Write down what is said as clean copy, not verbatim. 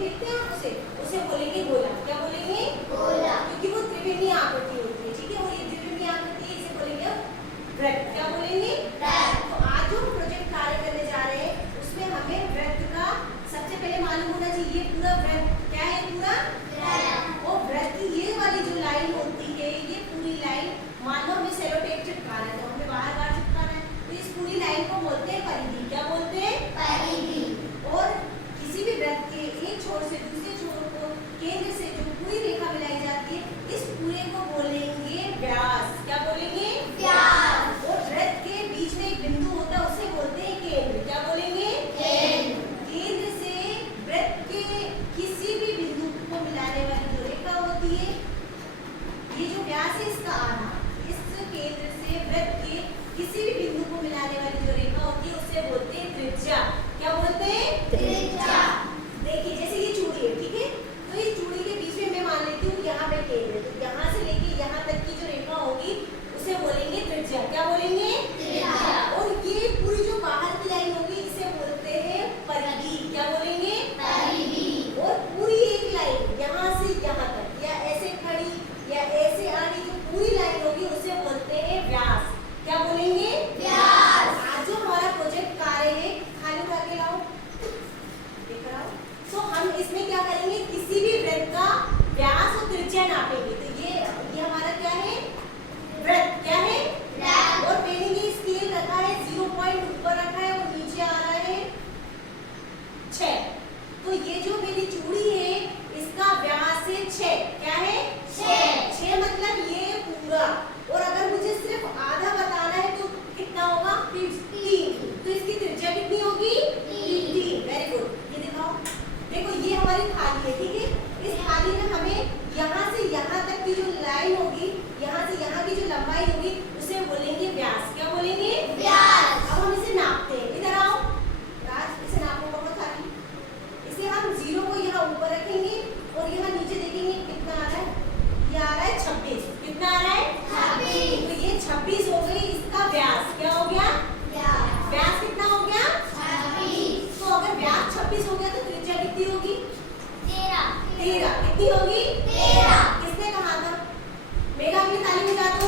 देखते हैं आप उसे बोलेंगे गोला। क्या बोलेंगे? गोला, क्योंकि वो त्रिविमीय आकृति होती है। ठीक है, वो ये द्विविमीय आकृति है, इसे बोलेंगे वृत्त। क्या बोलेंगे? वृत्त। तो आज जो प्रोजेक्ट कार्य करने जा रहे हैं उसमें हमें वृत्त का सबसे पहले मालूम होना चाहिए ये पूरा वृत्त क्या है, पूरा वृत्त। और वृत्त की ये वाली जो लाइन होती है, ये पूरी लाइन मान लो हमें सेलो टेप चिपकाना है, तो हमें बाहर चिपकाना है, तो इस पूरी लाइन को बोलते हैं परिधि। क्या बोलते हैं? परिधि। और किसी भी वृत्त के एक छोर से दूसरे छोर को केंद्र से जो पूरी रेखा मिलाई जाती है, इस पूरे को बोलेंगे व्यास। क्या बोलेंगे? व्यास। और वृत्त के बीच में एक बिंदु होता है, उसे बोलते हैं केंद्र। क्या बोलेंगे? केंद्र। केंद्र से वृत्त के किसी भी बिंदु को मिलाने वाली जो रेखा होती है, ये जो व्यास है इसका आधा, इस केंद्र से वृत्त के किसी भी बिंदु को मिलाने वाली जो रेखा होती है उसे बोलते हैं त्रिज्या। क्या बोलते हैं? त्रिज्या। देखिए जैसे ये चूड़ी है, ठीक है, तो इस चूड़ी के बीच में मैं मान लेती हूँ यहाँ पे केंद्र, तो यहाँ से लेके यहाँ तक की जो रेखा होगी उसे बोलेंगे त्रिज्या। क्या बोलेंगे? त्रिज्या। और ये पूरी जो बाहर की लाइन होगी इसे बोलते हैं परिधि। क्या बोलेंगे? परिधि। और पूरी एक लाइन यहाँ से यहाँ तक या ऐसे खड़ी या ऐसे आगे जो पूरी लाइन होगी उसे बोलते हैं व्यास। क्या बोलेंगे? व्यास। आज जो हमारा प्रोजेक्ट कार्य है, खाली उठा के लाओ, देख रहा हो, तो हम इसमें क्या करेंगे, किसी भी वृत्त का व्यास और त्रिज्या नापेंगे। तो ये हमारा क्या है? वृत्त। क्या है? वृत्त। और मैंने ये स्केल रखा है 0 पॉइंट ऊपर रखा है और नीचे आ रहा है 6। तो ये जो मेरी चूड़ी है इसका व्यास है 6। क्या है? 6 मतलब ये पूरा। और अगर मुझे सिर्फ आधा बताना है तो कितना होगा? 3। तो इसकी त्रिज्या कितनी होगी? 3। Very good. ये दिखाओ, देखो ये हमारी थाली है, ठीक है, इस थाली में हमें यहाँ से यहाँ तक की जो लाइन होगी, यहाँ से यहाँ की जो लंबाई होगी उसे बोलेंगे व्यास। क्या बोलेंगे? व्यास। अब हम इसे नापते हैं, इधर आओ राज, इसे नापो पकड़ो थाली। इसे हम 0 को यहाँ ऊपर रखेंगे और यहाँ नीचे देखेंगे कितना आ रहा है, ये आ रहा है 26। कितना आ रहा है? 26। तो ये 26 हो गई इसका व्यास। क्या हो गया? व्यास। व्यास कितना हो गया? 26। तो अगर व्यास 26 हो गया तो त्रिज्या कितनी होगी? 13। कितनी होगी? 13। किसने कहा था? मेघा अपनी ताली बजा दो।